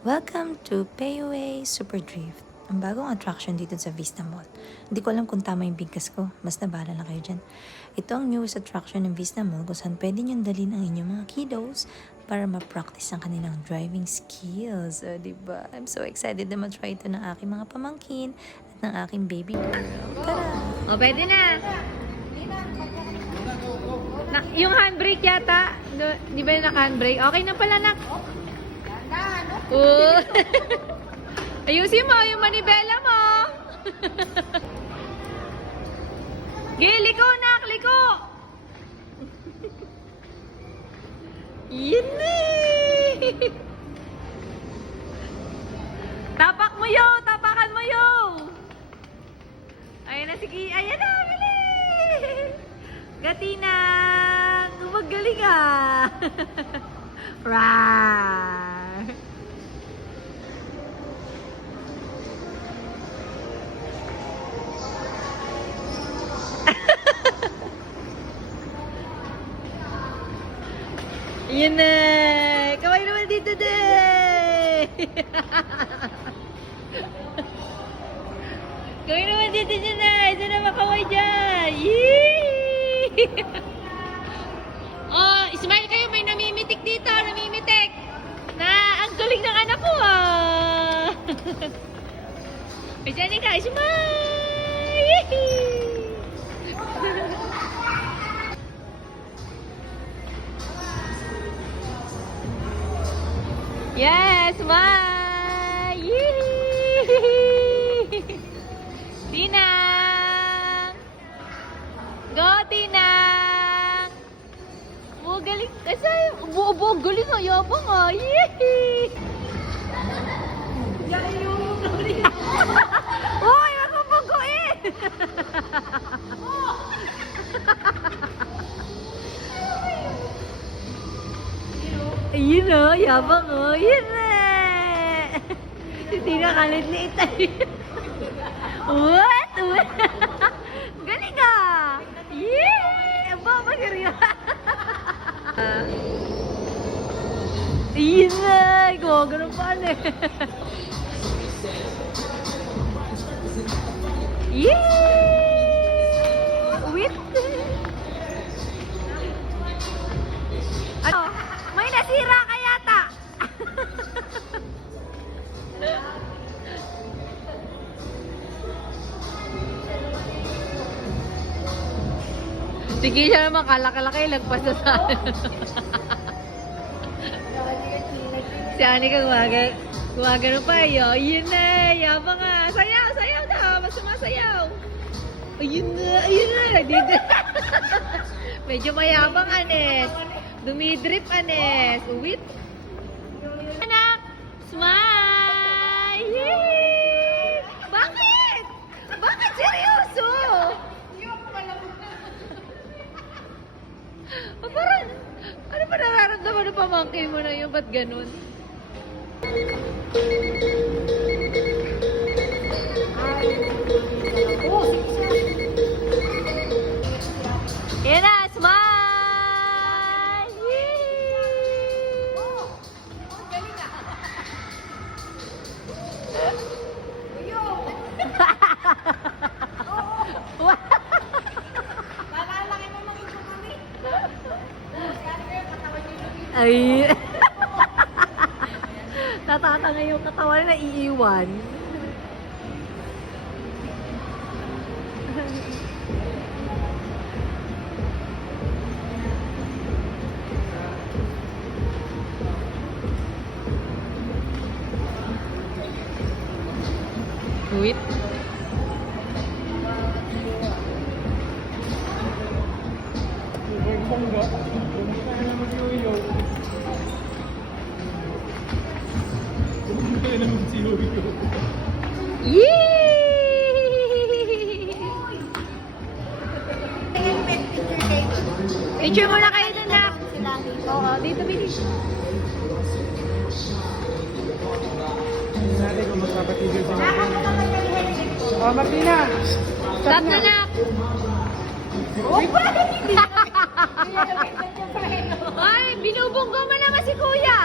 Welcome to Payway Super Drift, ang bagong attraction dito sa Vista Mall. Hindi ko alam kung tama yung bigkas ko, basta bahala na kayo dyan. Ito ang newest attraction ng Vista Mall kung saan pwede nyo dalhin ang inyong mga kiddos para ma-practice ang kanilang driving skills. Diba? I'm so excited na ma-try ito ng aking mga pamangkin at ng aking baby girl. Tara! O, pwede na. Yung handbrake yata. Di ba yung naka-handbrake? Okay na pala, nak. Oo. Ayusin mo yung manibela mo. Liko, nak. Liko. Yun eh. Tapak mo yo. Tapakan mo yo. Ayan na, sige. Ayan na, bilis. Gatinang. Magaling ah. Rar. Ayan na. Kaway naman dito din. Kaway naman dito dyan na. Isa na makaway dyan. Yee! Oh, smile kayo. May namimitik dito. Namimitik. Na ang galing ng anak ko ah. Ay, dyan ka. Smile! Yee! Yes, smile! Yee! Tinang! Go, Tinang! Oh, galing. Kasi, ubo-ubo, galing nga. Yabang nga. Yee! Uy, wag mo pagkuin! Ayun o, yabang o. Yun na! Hindi na kalit-liit tayo. What? What? Galing ah! Yee! Aba, magariya. Ayun na! Gumagano'n pa na eh. Yee! Wait! Ano? May nasira ka yata! Sige siya naman, kalaki-laki, lagpas na sa si Anika gumagano pa yun. Yun na, yabang nga. Sayaw, sayaw na. Mas sumasayaw. Ayun na, dito. Medyo mayabang, Anes. Dumidrip, Anes. Uwit. Anak, smile! Yay! Bakit? Bakit seryoso? Parang, ano ba nararamdaman ng pamangkin mo na yun? Ba't ganun? Yan na, smile! Yay! Ay! Tatatanga yung katawan na iiwan. Wait. Yee! Picture muna kayo dun, nak. Oo, dito, bilis. Natin kung magpapatigil si Martin. Oh, Martina! Stop na, nak. Ay, binubunggo mo naman si kuya.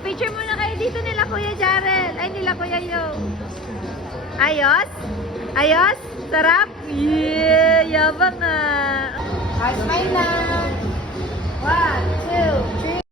picture muna kayo dito nila Kuya Jarel. Ay, nila Kuya Yo. Ayos? Ayos? Sarap? Yeah, yabang ah. Smile na. One.